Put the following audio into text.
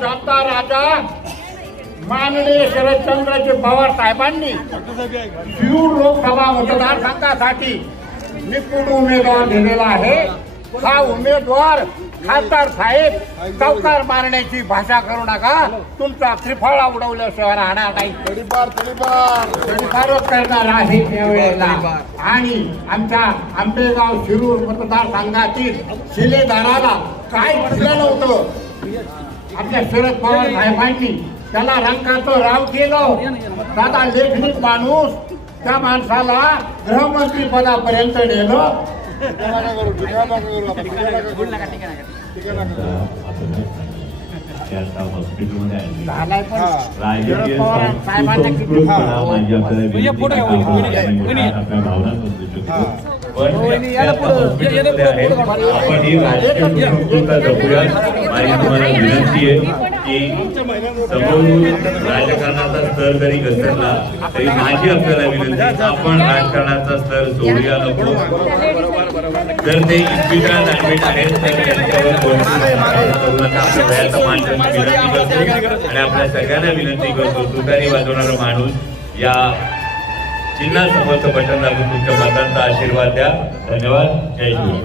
जाता राजा. माननीय शरदचंद्रजी पवार साहेबांनी शिरूर लोकसभा मतदारसंघासाठी निपुण उमेदवार दिलेला आहे. हा उमेदवार खासदार साहेब चौकार मारण्याची भाषा करू नका. तुमचा त्रिफळा उडवल्याशिवाय राहणार नाही. तडीपारच करणार आहे त्यावेळेला आणि आमच्या आंबेगाव शिरूर मतदारसंघातील शिलेदाराला काय घडलं नव्हतं? आपल्या शरद पवार साहेबांनी त्याला रंगाचं राव केलं. दादा लेखनिक माणूस त्या माणसाला गृहमंत्री पदापर्यंत नेलं. आपण. हा. राजकीय शरद माझी तुम्हाला विनंती आहे की समोरून राजकारणाचा स्तर जरी घसरला तरी माझी आपल्याला विनंती आपण राजकारणाचा स्तर सोडूया नको. जर ते इस्पितळात ऍडमिट आहेत तर त्यांच्यावर कोणतीही करू नका. आपल्या वयाचा मान विनंती करतो आणि आपल्या सगळ्यांना विनंती करतो तुतारी वाजवणारा माणूस या चिन्हासमोरचं बटन दाबून तुमच्या मतांचा आशीर्वाद द्या. धन्यवाद. जय शिवराय